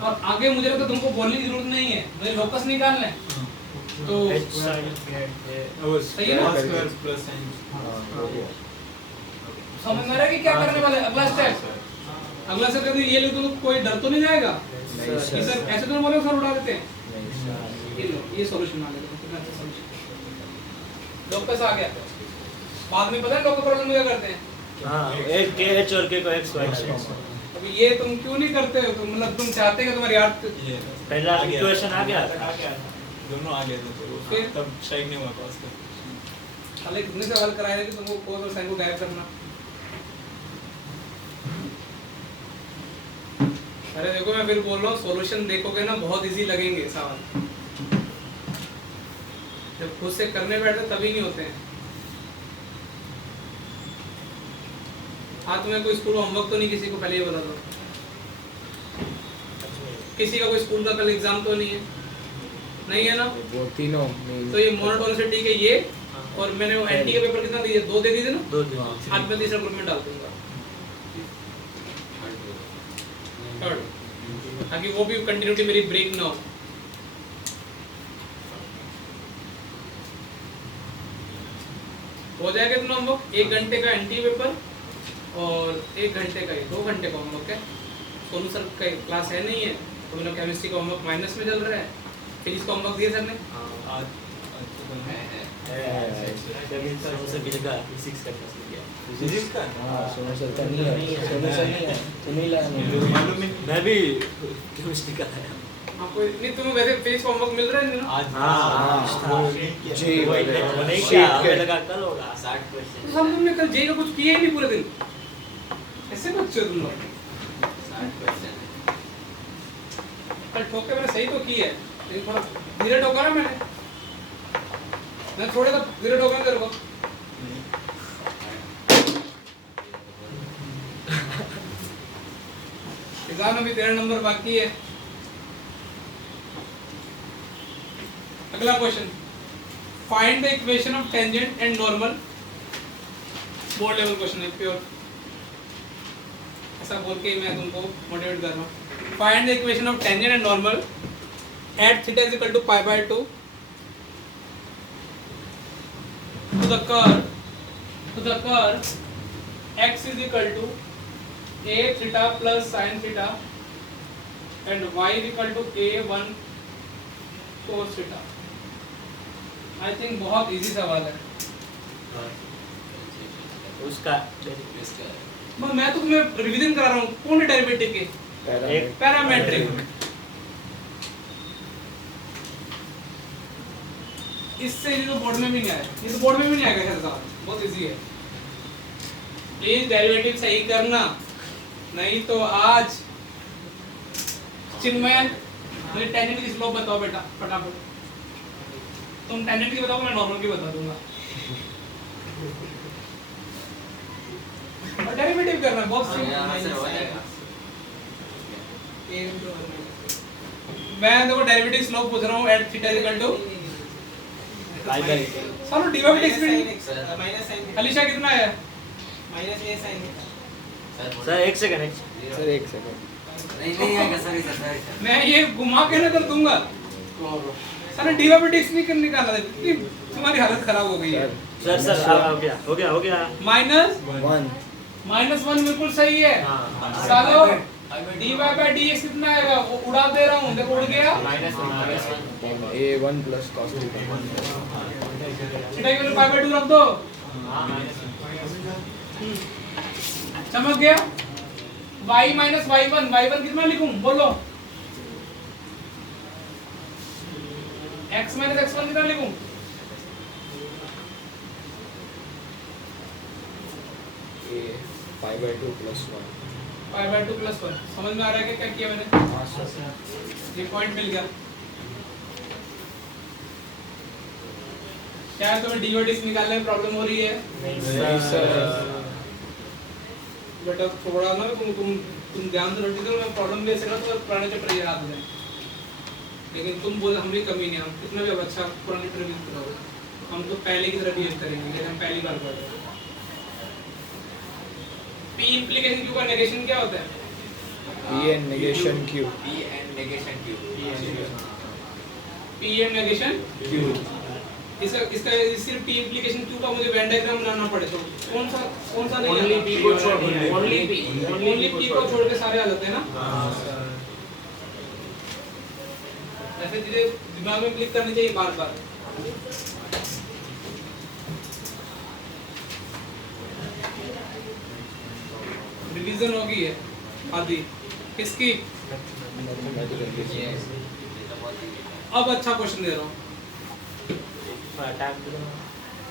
और आगे मुझे लगता है तुमको बोलने की जरूरत नहीं है, मुझे लोकस निकालना है। तो h sin सही है ना? स्क्वायर प्लस sin समझ में आ रहा है कि क्या करने वाले हैं? अगला स्टेप, अगला स्टेप यदि ये लिख दो तो कोई डर तो नहीं जाएगा कि सर ऐसे तो बोले सर उड़ा देते हैं। ये लो, ये सॉल्यूशन आ गया, कितना अच्छा सॉल्यूशन। लोकस आ गया। बाद में पता है लोकस प्रॉब्लम क्या करते हैं, हां एक k h और k को x y डालो। अभी ये तुम क्यों नहीं करते हो, मतलब तुम चाहते हो कि तुम्हारी याद ये पहला इक्वेशन आ गया दोनों आ गए थे फिर? तब शायद नहीं हुआ पास का। खाली कितने सवाल कराए थे कि तुमको cos और sin को गायब करना। अरे देखो मैं फिर बोल रहा हूँ, सॉल्यूशन देखोगे ना बहुत इजी लगेंगे सवाल, जब खुद से करने बैठते तभी नहीं होते हैं। हाँ तुम्हें कोई स्कूल होमवर्क तो नहीं किसी को, पहले ये बता दो। किसी का कोई स्कूल का कल एग्जाम तो नहीं है, नहीं है ना? वो तीनों तो ये मोनोटोनिसिटी के ये, और मैंने वो एंटी के पेपर कितना दिए, 2 दे दिए थे ना, 2 दिन आज मैं तीसरा ग्रुप में डाल दूंगा थर्ड, ताकि वो भी कंटिन्यूटी मेरी ब्रेक ना हो। हो जाएगा इतना होमवर्क, 1 घंटे का एंटी पेपर और 1 घंटे का, 2 घंटे का होमवर्क है। सोनू सर का क्लास है नहीं है, तो मेरा केमिस्ट्री का होमवर्क माइनस में चल रहा है। फिजिक्स का होमवर्क दिए सर ने, आज से मिलेगा फिजिक्स का क्लास लिया फिजिक्स का सोनू सर का नहीं है, सोनू सर नहीं है, सुनील है। मालूम नहीं मैं भी केमिस्ट्री का आया आपको नहीं, तुम्हें वैसे फिजिक्स का होमवर्क मिल रहा है ना? आज हाँ, जी वो नहीं शीट किया, के- हमें लगा कल होगा 60 तो क्वेश्चन हम तुमने कल जेई का कुछ किया ही नहीं पूरे दिन, ऐसे बच्चे हो तुम लोग। 60 क्वेश्चन कल ठोक के मैंने सही तो की है, लेकिन थोड़ा धीरे ठोका ना मैंने थोड़े तो धीरे ठोका ना तेरे को। एग्जाम में भी 13 नंबर बाकी है। अगला question, find the equation of tangent and normal. Board level question है, प्योर ऐसा बोल के मैं तुमको मोटिवेट कर रहा हूँ। Find the equation of tangent and normal at theta is equal to π/2 to the curve x is equal to a theta plus sin theta and y is equal to a1 cos theta। I think बहुत इजी सवाल है। उसका मैं तो तुम्हें रिवीजन करा रहा हूँ, कौन डेरिवेटिव के, एक पैरामेट्रिक। इससे ये तो बोर्ड में भी नहीं आया, ये तो बोर्ड में भी नहीं आएगा ऐसा सवाल, बहुत इजी है। प्लीज डेरिवेटिव सही करना, नहीं तो आज चिन्मय मुझे टेंजेंट की स्लोप बताओ बेटा फटाफट। तुम टेंजेंट की बताओ, मैं नॉर्मल की बता दूंगा। और डेरिवेटिव करना बहुत यहाँ से हो सिंपल जाएगा है। मैं देखो डेरिवेटिव स्लोप पूछ रहा हूँ at theta equal to by by sir derivative speed minus sine Alisha कितना है? माइनस ए साइन सर एक सेकंड सर एक सेकंड नहीं आएगा सॉरी सर मैं ये घुमा के ना कर दूंगा सर डिराइवेटिव स्पीड निकालना है तुम्हारी हालत खराब हो गई है सर हो गया माइनस 1 -1 बिल्कुल सही है सालो dy by dx कितना आएगा वो उड़ा दे रहा हूँ देखो उड़ गया a1 plus cos theta theta equal pi by 2 रख दो चमक गया y माइनस y1 कितना लिखूं बोलो x माइनस x1 कितना लिखूं a pi by 2 plus 1 pi by 2 plus 1 समझ में आ रहा है क्या किया मैंने? हाँ सर ये पॉइंट मिल गया क्या तुम्हें डीओडीस निकालने में प्रॉब्लम हो रही है? नहीं सर बेटा थोड़ा ना तुम ध्यान से रखते हो मैं प्रॉब्लम ले सकता तो पुराने चैप्टर याद आ जाए लेकिन तुम बोल हम भी कमी नहीं हम कितना भी अच्छा पुराने चैप्टर यूज करोगे हम तो पहले की तरह भी यूज करेंगे लेकिन हम पहली बार पढ़ रहे हैं p इंप्लीकेशन q का नेगेशन क्या होता है? p and negation q p and negation q p and negation q इसका सिर्फ p इंप्लीकेशन q का मुझे वेन डायग्राम बनाना पड़े तो कौन सा नहीं ओनली आता? p को छोड़ ओनली p को छोड़ के सारे आ जाते हैं ना ऐसे चीजें दिमाग में क्लिक करनी चाहिए बार बार रिवीजन होगी है आदि किसकी अब अच्छा क्वेश्चन दे रहा हूँ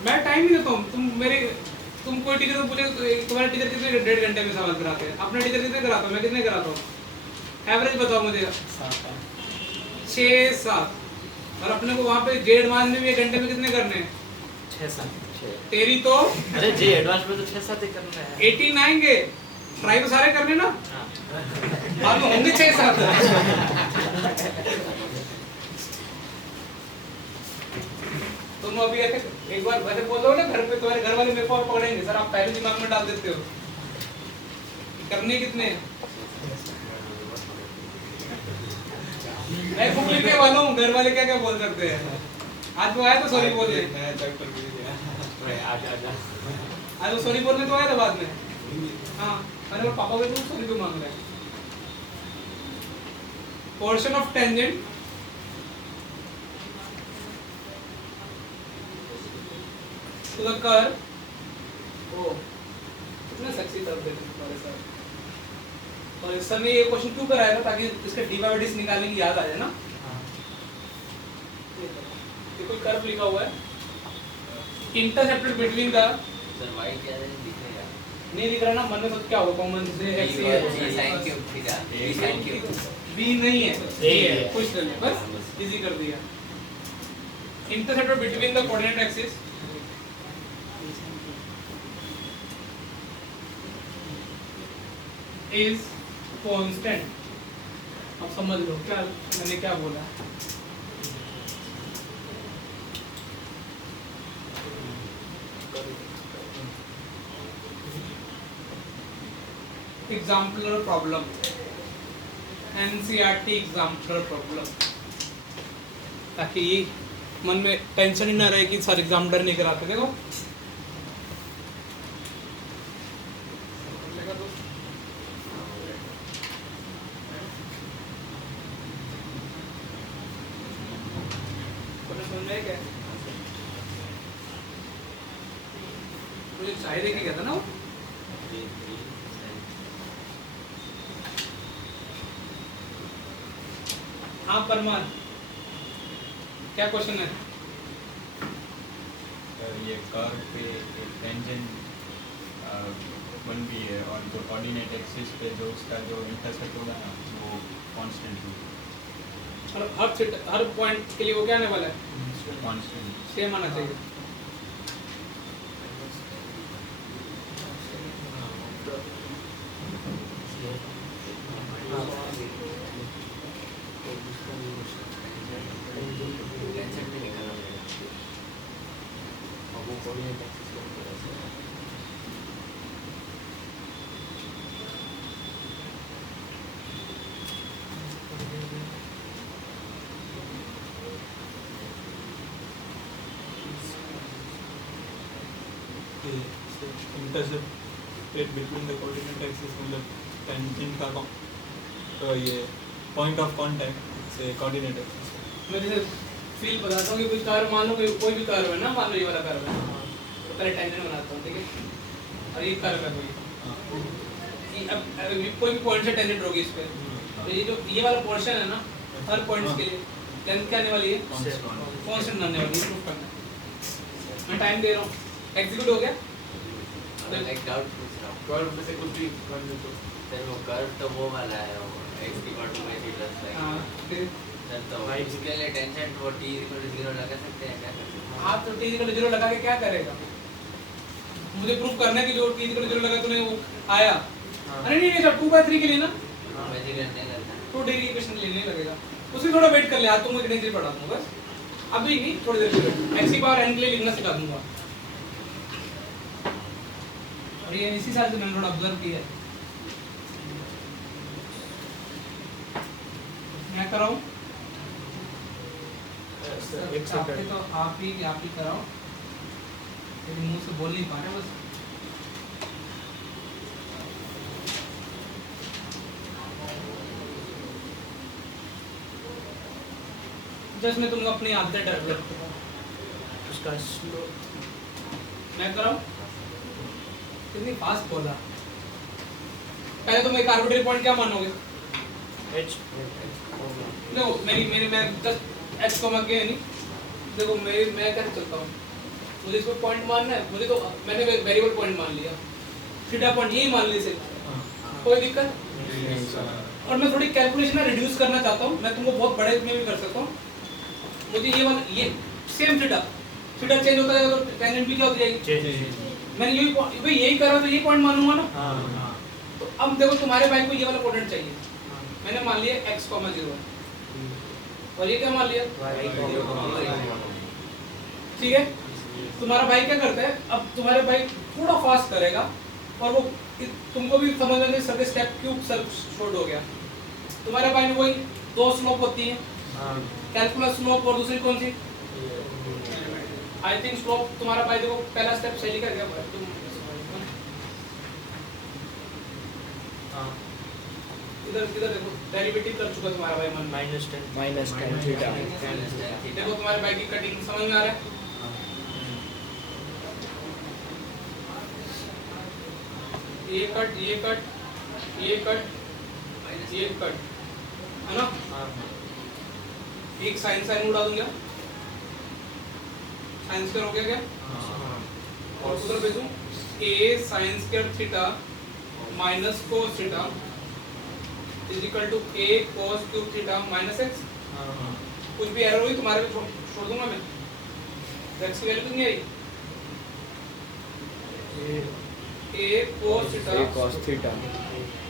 मैं टाइम नहीं देता हूँ तुम कोई टीचर को पूछे तुम्हारे टीचर कितने 1.5 घंटे में सवाल कराते हैं अपने टीचर कितने कराता हूँ मैं कितने कराता हूँ एवरेज बताओ मुझे 6-7 और अपने को वहाँ पे जेड एडवांस में भी 1 घंटे में कितने करने हैं 6-7 तेरी तो अरे जे एडवांस में तो 6-7 ही करना है 18 आएंगे ट्राई तो सारे करने ना बाद में होंगे 6-7 तुम अभी ऐसे एक बार वैसे बोल दो ना घर पे तुम्हारे घर वाले मेरे को और पकड़ेंगे सर आप पहले दिमाग में डाल देते हो करने कितने हैं मैं बुक लिखने वाला हूँ घर वाले क्या क्या बोल सकते हैं आज वो आया तो सॉरी बोल ले नया चैप्टर भी दिया आजा आज वो सॉरी बोलने तो आया था बाद में हाँ मैंने बोला पापा को तुम सॉरी क्यों मांग रहे हैं portion of tangent to the curve ओ कितना सेक्सी कर देते तुम्हारे साथ और इस समय ये क्वेश्चन क्यों कराया था ताकि इसके डिवाइडेड निकालने की याद आ जाए ना ये कोई कर्व लिखा हुआ है intercepted between the sir y क्या है दिख रहा है नहीं लिख रहा ना मन में सब क्या होगा कॉमन से x b sin cube theta b sin cube b नहीं है A है। कुछ नहीं बस इजी कर दिया intercepted between the coordinate axis is constant अब समझ लो क्या मैंने क्या बोला exemplar problem NCERT exemplar problem ताकि मन में टेंशन ही ना रहे कि सर एग्जाम डर नहीं कराते देखो मुझे चाय देके गया था ना वो हाँ परमार क्या क्वेश्चन है ये कर्व पे एक टेंजेंट बन गई है और जो कोऑर्डिनेट एक्सिस पे जो उसका जो इंटरसेप्ट होगा ना वो कांस्टेंट होगा हर पॉइंट के लिए वो क्या आने वाला है कांस्टेंट सेम आना चाहिए कोऑर्डिनेट एक्सिस को intercept between the coordinate axis मतलब टेंजेंट का तो ये पॉइंट ऑफ कांटेक्ट से कोऑर्डिनेट एक्सिस। मैं जैसे फील बताता हूँ कि कोई कर्व मान लो कोई भी कर्व है ना, मान लो ये वाला कर्व है, तो पहले टेंजेंट बनाता हूँ, ठीक है, और ये कर्व है कोई, अब कोई भी पॉइंट से टेंजेंट होगी इस पे, तो ये जो ये वाला पोर्शन है ना, हर पॉइंट्स के लिए लेंथ क्या आने वाली है, कांस्टेंट आने वाली है, प्रूफ करना है। मैं टाइम दे रहा हूँ, एग्जीक्यूट हो गया। एक डाउट पूछ रहा हूँ, कर्व में से कुछ भी कर दो तो सर वो कर्व तो वो वाला है, वो x equal to y plus हाँ फिर सर तो इसके लिए टेंजेंट वो t इक्वल टू 0 लगा सकते हैं, क्या कर सकते हैं? आप तो t इक्वल टू 0 लगा के क्या करेगा, मुझे प्रूफ करना है कि जो t इक्वल टू 0 लगा तूने वो आया, अरे नहीं नहीं सर 2/3 के लिए ना मैजिक नहीं करता 2 डिग्री इक्वेशन के लिए नहीं लगेगा, उससे थोड़ा वेट कर ले, आज तुमको इतनी देर पढ़ा दूंगा बस, अभी नहीं थोड़ी देर के लिए x की पावर n के लिए लिखना सिखा दूंगा, और ये इसी साल से मैंने थोड़ा ऑब्जर्व किया है। मैं कराऊं आपके तो आप ही कराओ, लेकिन मुंह से बोल नहीं पा रहे बस। जस्ट मैं तुमको अपनी आदतें डर रखता हूँ, उसका स्लो मैं कराऊं, कितनी फास्ट बोला। पहले तुम एक आर्बिट्ररी पॉइंट क्या मानोगे, h देखो मेरी मैं जस्ट h कॉमा के नहीं, देखो मैं कैसे चलता हूँ, मुझे इसको पॉइंट मानना है, मुझे तो मैंने वेरिएबल पॉइंट मान लिया, थीटा पॉइंट यही मान ली सिर्फ, कोई दिक्कत। और मैं थोड़ी कैलकुलेशन ना रिड्यूस करना चाहता हूँ, मैं तुमको बहुत बड़े में भी कर सकता हूँ, मुझे ये वाला ये सेम थीटा चेंज होता है तो टेंजेंट भी क्या हो जाएगी, मैंने यही करा तो यही पॉइंट मानूंगा ना। तो अब देखो तुम्हारे भाई को ये वाला कोऑर्डिनेट चाहिए, मैंने मान लिया x, 0 और ये क्या मान लिया, ठीक है। तुम्हारा भाई क्या करता है, अब तुम्हारे भाई थोड़ा फास्ट करेगा और वो तुमको भी समझ में सबके स्टेप क्यूब सर शॉर्ट हो गया। तुम्हारे भाई में वही दो स्लोप होती है, कैलकुलस स्लोप और दूसरी कौन सी, आई थिंक स्लोप। तुम्हारा भाई देखो पहला स्टेप सही कर गया, तुम इधर देखो डेरिवेटिव कर चुका तुम्हारा भाई मन -10 थीटा। देखो तुम्हारे भाई की कटिंग समझ में आ रहा है, ये कट ये कट ये कट ये कट है ना, एक साइन उड़ा दूंगा, साइन स्क्वायर हो गया क्या, और उधर भेजूं a sin square theta minus cos theta is equal to a cos cube theta minus x। कुछ भी एरर हुई तुम्हारे पे छोड़ दूंगा मैं, x की वैल्यू कितनी आई, a cos theta cos theta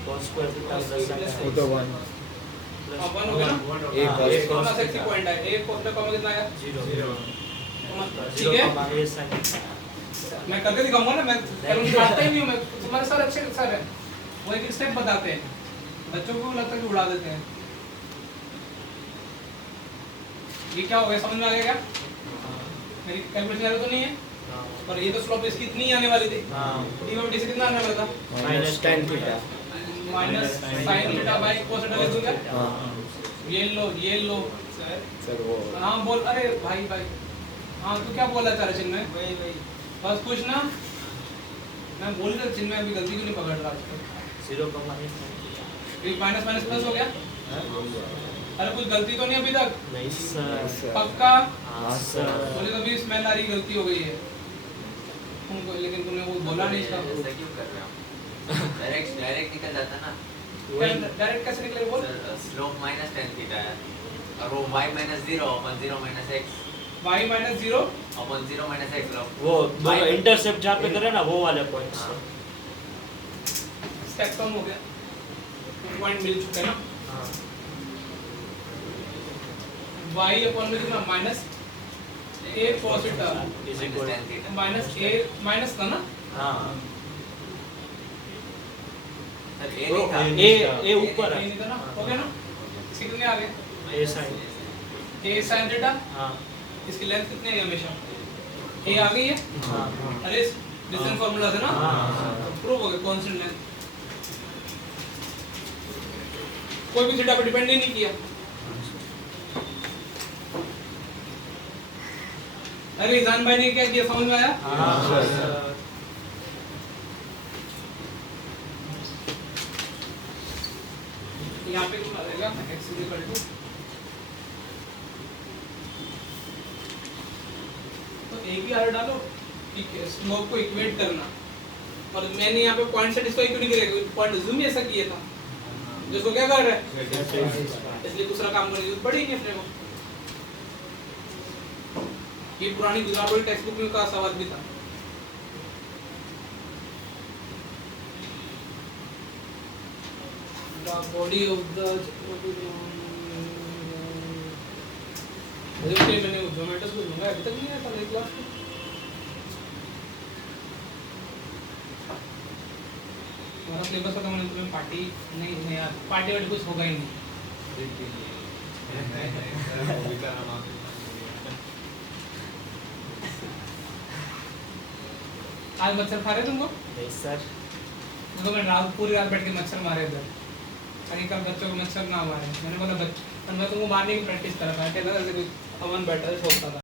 cos square theta plus वो तो 1 अब 1 हो गया ना, एक cos cos x पॉइंट है, a cos का कॉमा कितना आया 0 ठीक है। a sin मैं करके दिखाऊंगा ना, मैं दिखाता ही नहीं हूं, मैं तुम्हारे सर अच्छे सर है, वो एक स्टेप बताते हैं, बच्चों को लगता है कि उड़ा देते हैं। ये क्या हो गया, समझ में आ गया क्या, मेरी कैलकुलेशन एरर तो नहीं है, और ये तो स्लोप इसकी इतनी आने वाली थी, d/d से कितना आने वाला था -tan theta minus sin theta by cos theta लिख दूंगा। हां ये लो सर वो हाँ बोल, अरे भाई हाँ तू क्या बोला था चिन्मय, वही बस कुछ ना, मैं बोल रहा चिन्मय अभी गलती क्यों नहीं पकड़ रहा आजकल, 0 माइनस माइनस प्लस हो गया, अरे कुछ गलती तो नहीं अभी तक, नहीं सर पक्का, हाँ सर मुझे तो अभी स्मेल आ रही गलती हो गई है तुमको, लेकिन तुमने वो बोला नहीं इसका, ऐसा क्यों कर रहे हो, डायरेक्ट निकल जाता ना डायरेक्ट कैसे निकले बोल, सर, स्लोप -tan थीटा है और वो y -0 अपन 0 - x y माइनस 0 अपन 0 - x लो वो दोनों इंटरसेप्ट जहाँ पे करे ना वो वाले पॉइंट्स हाँ। स्टेप कम हो गया, पॉइंट मिल चुका है ना, y अपॉन में कितना minus A cos theta is equal tan theta minus A minus था ना हाँ सर ये नहीं था ए ऊपर ये है नहीं था ना हो गया ना इसके कितने आ गए ए साइन ए sin theta हाँ इसकी लेंथ कितनी है हमेशा ए आ गई है हाँ अरे डिस्टेंस फार्मूला से ना हाँ। प्रूव हो गया कांस्टेंट लेंथ कोई भी थीटा पे डिपेंड ही नहीं किया अरे ईजान भाई ने क्या किया समझ में आया यहाँ पे क्या रहेगा x = तो एक ही आर डालो ठीक है स्लोप को इक्वेट करना और मैंने यहाँ पे पॉइंट से इसको इक्वेट करेगा पॉइंट जूम ऐसा किया था जिसको क्या कर रहा है इसलिए दूसरा काम करने की जरूरत पड़ी नहीं अपने को ये पुरानी गुजरात वाली टेक्स्ट बुक में का सवाल भी था the body of the मुझे उसके मैंने जोमेटो को लूंगा अभी तक नहीं आया था मेरी क्लास में हमारा सिलेबस खत्म होने में पार्टी नहीं यार पार्टी वार्टी कुछ होगा ही नहीं आज मच्छर खा रहे तुमको नहीं सर देखो मैं रात पूरी रात बैठ के मच्छर मारे इधर अरे कल बच्चों को मच्छर ना मारे मैंने बोला मैं तुमको मारने की प्रैक्टिस करा था अमन बैठा था सोचता था